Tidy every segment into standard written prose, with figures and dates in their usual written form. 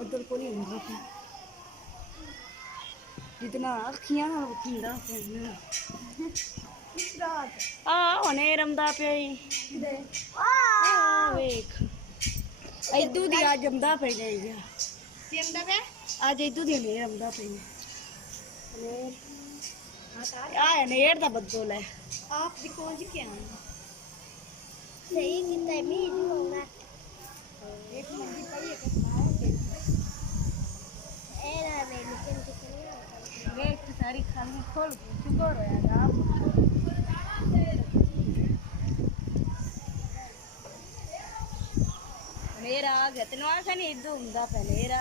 बदल को नहीं होगा जितना अखियां ठंडा पहनना होने रमदा पे वेख इदू दी आज जमदा पे जाएगा जमदा पे आज इदू दी नहीं रमदा पे आ नेर दा बदल है आप दिखो जी क्या सही कितना मी होगा एक मंदी पाई है एरा वे निकल वेट सारी खाली खोल शुक्र हो यार आप नेरा आ गया तेन आखा नहीं इदू हुंदा पे नेरा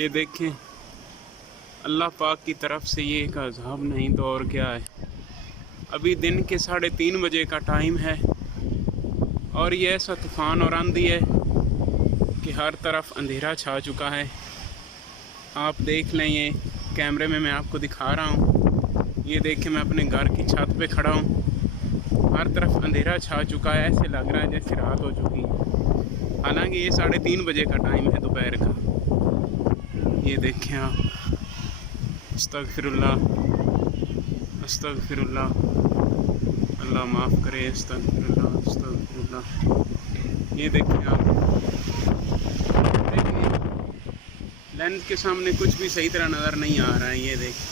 ये देखें, अल्लाह पाक की तरफ से ये एक अज़ाब नहीं तो और क्या है। अभी दिन के 3:30 बजे का टाइम है और ये ऐसा तूफ़ान और आंधी है कि हर तरफ अंधेरा छा चुका है। आप देख लें, ये कैमरे में मैं आपको दिखा रहा हूँ। ये देखें, मैं अपने घर की छत पे खड़ा हूँ, हर तरफ अंधेरा छा चुका है। ऐसे लग रहा है जैसे रात हो चुकी है, हालांकि ये 3:30 बजे का टाइम है दोपहर का। ये देखें आप, अस्तगफिरुल्लाह अस्तगफिरुल्लाह, अल्लाह माफ़ करे, अस्तगफिरुल्लाह अस्तगफिरुल्लाह। ये देखें आप, लेंस के सामने कुछ भी सही तरह नज़र नहीं आ रहा है। ये देखें,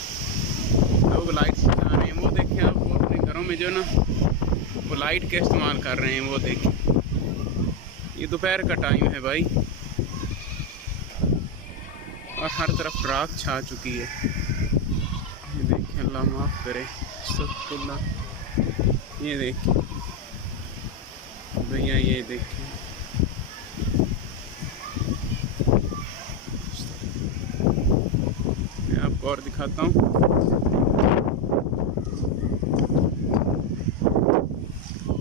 लोग लाइट चला रहे हैं, वो देखें आप, वो अपने घरों में जो ना वो लाइट का इस्तेमाल कर रहे हैं। वो देखें, ये दोपहर का टाइम है भाई और हर तरफ रात छा चुकी है। ये देखें, अल्लाह माफ़ करे, अस्तगफिरुल्लाह। ये देखें भैया, ये देखें, मैं आपको और दिखाता हूँ।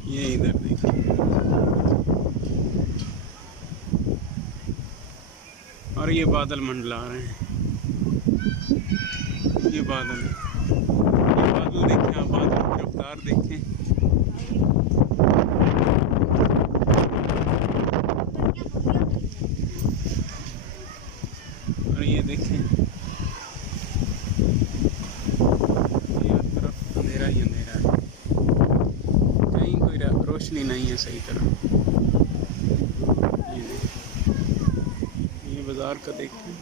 ये इधर देखिए, और ये बादल मंडला रहे हैं। ये बादल देखें आप, बादल की रफ्तार देखें। और ये देखें, ये हर तरफ अंधेरा ही अंधेरा है, कहीं कोई रोशनी नहीं है सही तरह। ये देखें, ये बाजार का देखें।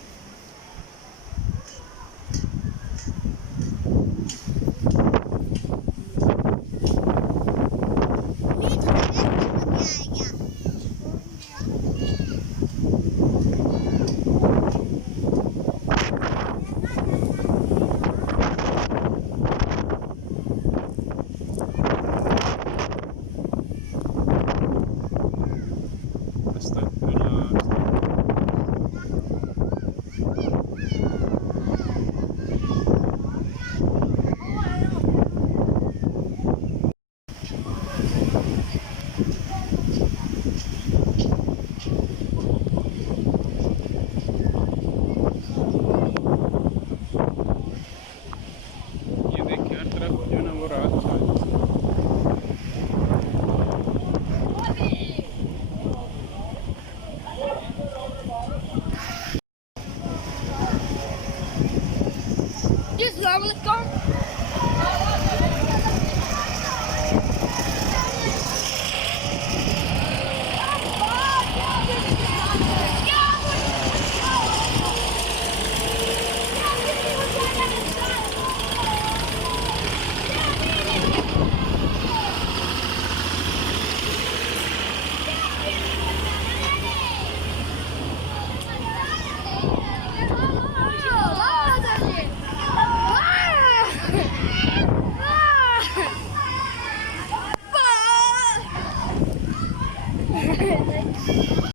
Assalamualaikum.